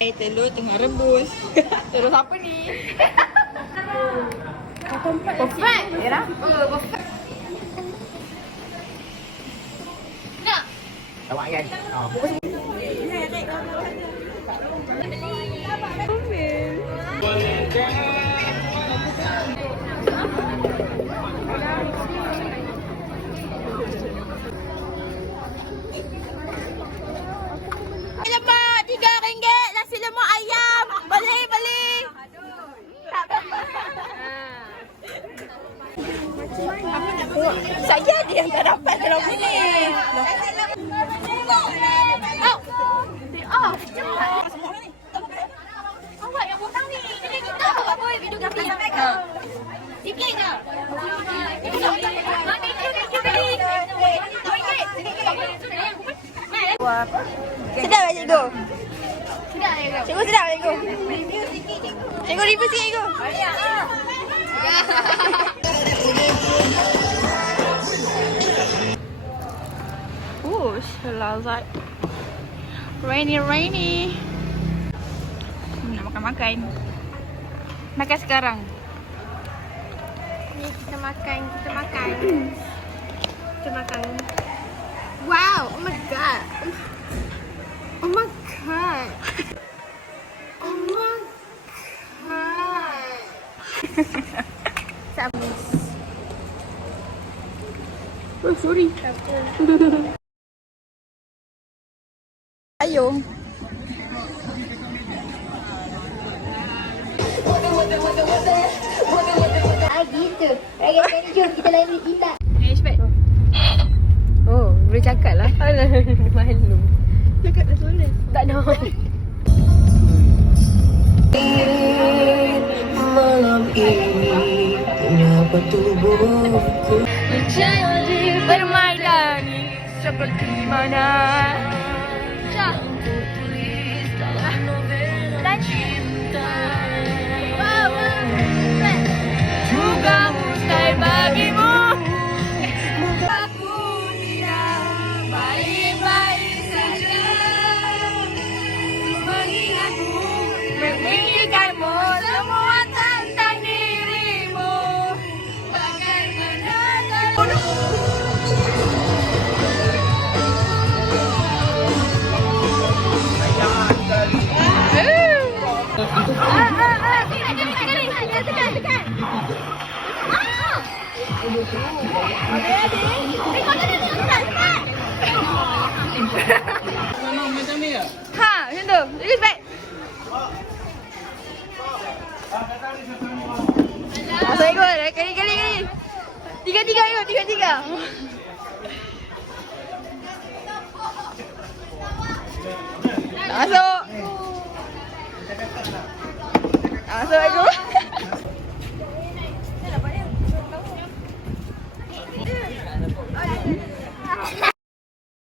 Telur tengah rebus. Telur apa ni? Perfect. Ya. Perfect. Nak. Awak kan? Lemak RM3 nasi lemak ayam. Beli. Saya dia yang tak dapat dalam ni. Awak yang hutang ni. Ini kita apa videografi sampai ke? Sikit je. Sedap tak cikgu? Sedap cikgu. Cikgu sedap tak cikgu? Review sikit cikgu. Cikgu review sikit cikgu. Selazat. Rainy. Nak makan. Makan sekarang. Ni kita makan. Wow, oh my god. Oh my god. Sabus. Oh, sorry. Ayo. Gitu. Rakyat jom kita lain tindak. Cepat. Oh, boleh cakap lah. Alah, malu. Cakap dah boleh. Tak nak. Malam ini kenapa tubuhku Jadi bermainlah ni seperti mana yang ku tulis dalam novela cinta. Juga mustahil bagimu. Aku tidak baik-baik saja. Mengingatmu, memikirkanmu, semua tentang dirimu. Bagaimana Ha, macam tu. Lagi cepat. Masuk ikut. Kali. Tiga ikut. Tiga. Masuk.